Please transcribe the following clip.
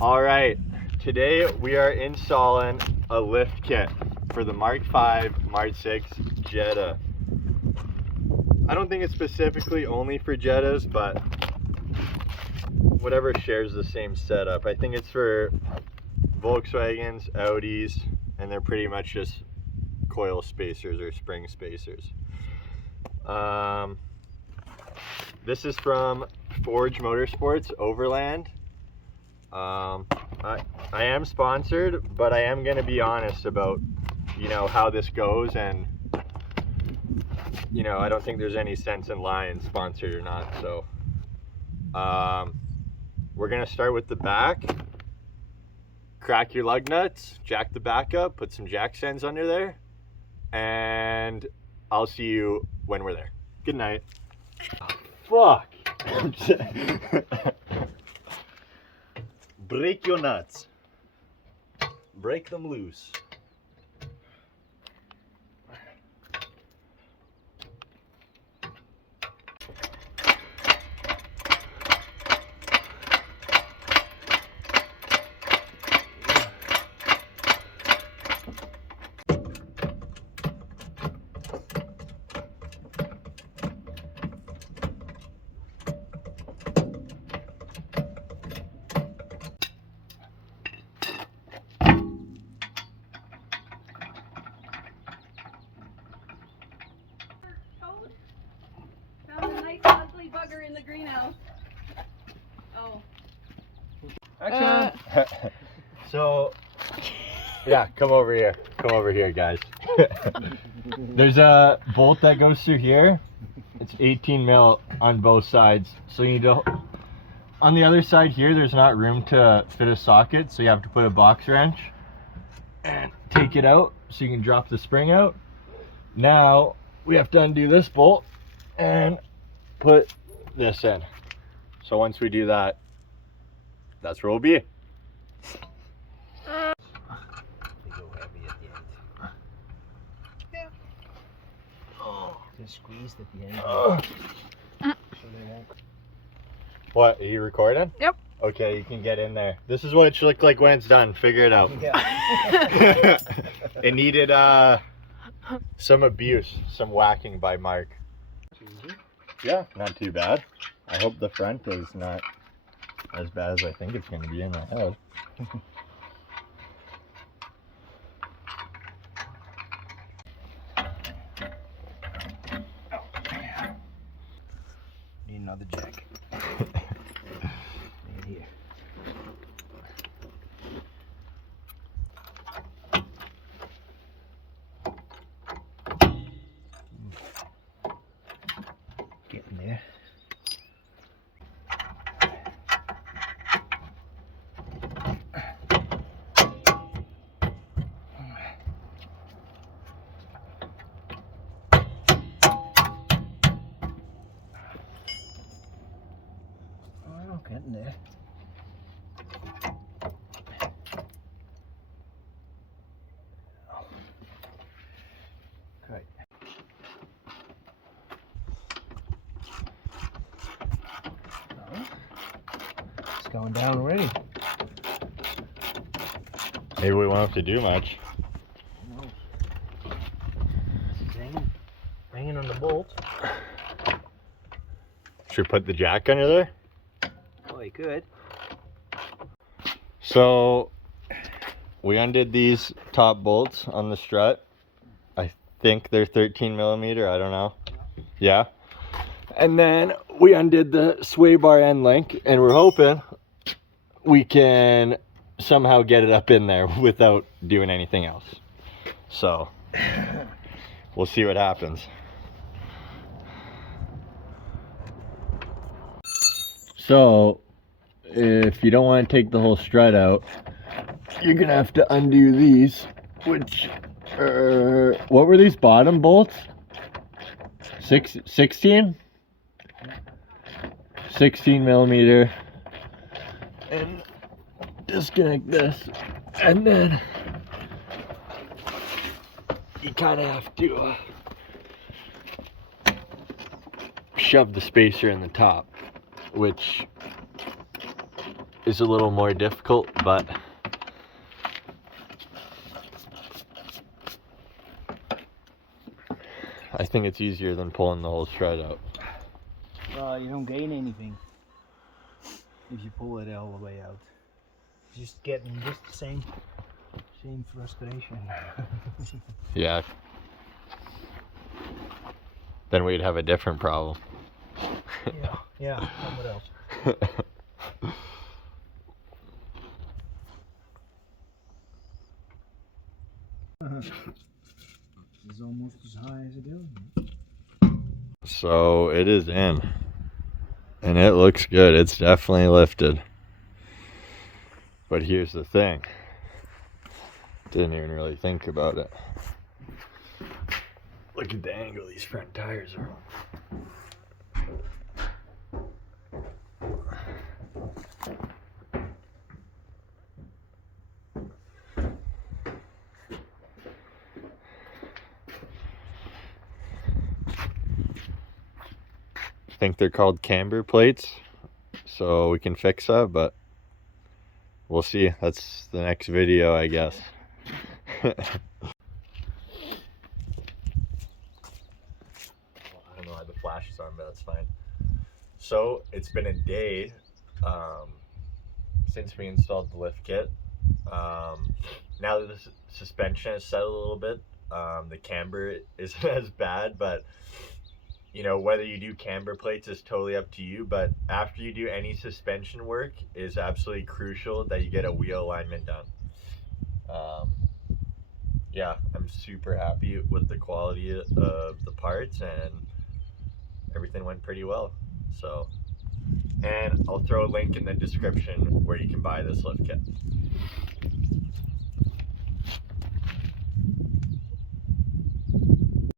All right, today we are installing a lift kit for the Mark 5, Mark 6 Jetta. I don't think it's specifically only for Jettas, but whatever shares the same setup. I think it's for Volkswagens, Audis, and they're pretty much just coil spacers or spring spacers. This is from Forge Motorsport's Overland. I am sponsored, but I am going to be honest about, how this goes, and, I don't think there's any sense in lying, sponsored or not. So, we're going to start with the back. Crack your lug nuts, jack the back up, put some jack stands under there, and I'll see you when we're there. Good night. Fuck. Break your nuts. Break them loose. Found a nice ugly bugger in the greenhouse. Oh. Action. So, yeah, come over here. Come over here, guys. There's a bolt that goes through here. It's 18 mil on both sides. So you need to, on the other side here, there's not room to fit a socket. So you have to put a box wrench and take it out so you can drop the spring out. Now we have to undo this bolt and put this in. So once we do that, that's where we'll be. They go heavy at the end. Yeah. Oh. Just squeezed at the end. Oh. So they won't. What, are you recording? Yep. Okay, you can get in there. This is what it should look like when it's done. Figure it out. Yeah. It needed some abuse, some whacking by Mark. Yeah, not too bad. I hope the front is not as bad as I think it's going to be in my head. Need another jack. Right here. Getting there. Oh, getting there. Great. It's going down already. Maybe we won't have to do much. Who knows? This is hanging on the bolt. Should we put the jack under there? Oh, you could. So we undid these top bolts on the strut. I think they're 13 millimeter. I don't know. Yeah. And then we undid the sway bar end link, and we're hoping we can somehow get it up in there without doing anything else. So we'll see what happens. So if you don't want to take the whole strut out, you're gonna have to undo these, which what were these bottom bolts? 16 millimeter, and disconnect this, and then you kind of have to shove the spacer in the top, which is a little more difficult, but I think it's easier than pulling the whole shred out. Well, you don't gain anything if you pull it all the way out. Just getting just the same frustration. Yeah. Then we'd have a different problem. Yeah, what else? It's almost as high as it goes. So it is in. And it looks good. It's definitely lifted. But here's the thing. Didn't even really think about it. Look at the angle these front tires are on. I think they're called camber plates, so we can fix that, but we'll see. That's the next video, I guess. I don't know why the flash is on, but that's fine. So it's been a day since we installed the lift kit. Now that the suspension has settled a little bit, the camber isn't as bad, but you know, whether you do camber plates is totally up to you, but after you do any suspension work, it is absolutely crucial that you get a wheel alignment done. Yeah, I'm super happy with the quality of the parts, and everything went pretty well. So, and I'll throw a link in the description where you can buy this lift kit.